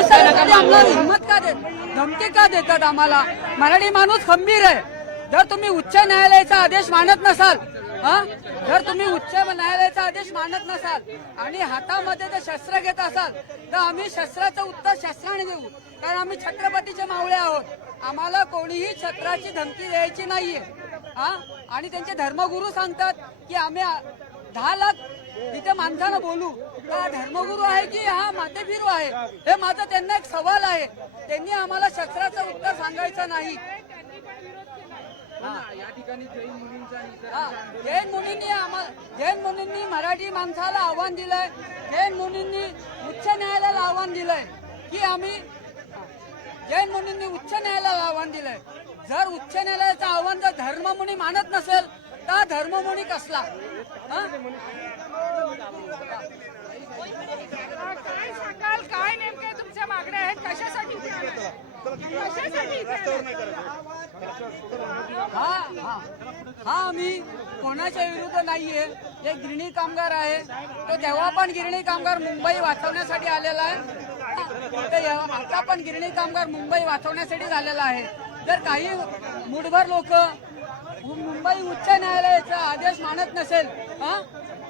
आम्हाला हिंमत का देत, धमकी का देतात आम्हाला? मराठी माणूस खंबीर आहे. जर तुम्ही उच्च न्यायालयाचा आदेश मानत नसाल, जर तुम्ही उच्च न्यायालयाचा आदेश मानत नसाल आणि हातामध्ये जर शस्त्र घेत असाल तर आम्ही शस्त्राचं उत्तर शस्त्राने देऊ. कारण आम्ही छत्रपतीचे मावळे आहोत. आम्हाला कोणीही छत्राची धमकी द्यायची नाहीये. आणि त्यांचे धर्मगुरू सांगतात की आम्ही 10 लाख तिथे माणसांना बोलू. हा धर्मगुरू आहे की हा मातेभिरू आहे, हे माझा त्यांना एक सवाल आहे. त्यांनी आम्हाला शस्त्राचं उत्तर सांगायचं नाही. या ठिकाणी जैन मुनींनी मराठी माणसाला आव्हान दिलंय. जैन मुनींनी उच्च न्यायालयाला आव्हान दिलंय की जैन मुनींनी उच्च न्यायालयाला आव्हान दिलंय. जर उच्च न्यायालयाचं आव्हान जर धर्ममुनी मानत नसेल तर धर्ममुनी कसला? काय सांगाल, काय नेमक्या तुमच्या मागण्या आहेत? कशासाठी आम्ही कोणाच्या विरुद्ध नाहीये. एक गिरणी कामगार आहे, तो तेव्हा पण गिरणी कामगार मुंबई वाचवण्यासाठी आलेला आहे. आता पण गिरणी कामगार मुंबई वाचवण्यासाठी झालेला आहे. जर काही मुठभर लोक मुंबई उच्च न्यायालयाचा आदेश मानत नसेल,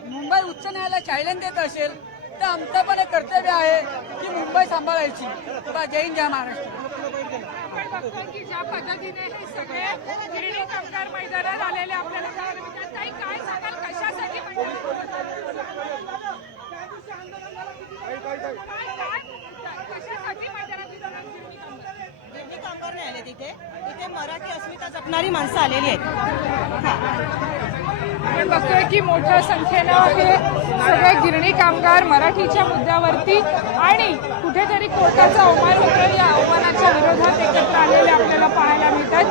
मुंबई उच्च न्यायालय चॅलेंज देत असेल तर आमचं पण एक कर्तव्य आहे की मुंबई सांभाळायची. जय हिंद, जय महाराष्ट्र. आपण बघतोय की ज्या पद्धतीने हे सगळे गिरणी कामगार मैदानात आलेले आपल्याला पाहायला मिळतात. ताई, काय सांगाल, कशासाठी कशासाठी मैदानात गिरणी कामगार नाही आले तिथे. तिथे मराठी अस्मिता जपणारी माणसं आलेली आहेत. आपण बघतोय की मोठ्या संख्येनं हे सगळे गिरणी कामगार मराठीच्या मुद्द्यावरती आणि कुठेतरी कोर्टाचा अवमान होतो या अवमानाच्या विरोधात एकत्र आलेले आपल्याला पाहायला मिळतात.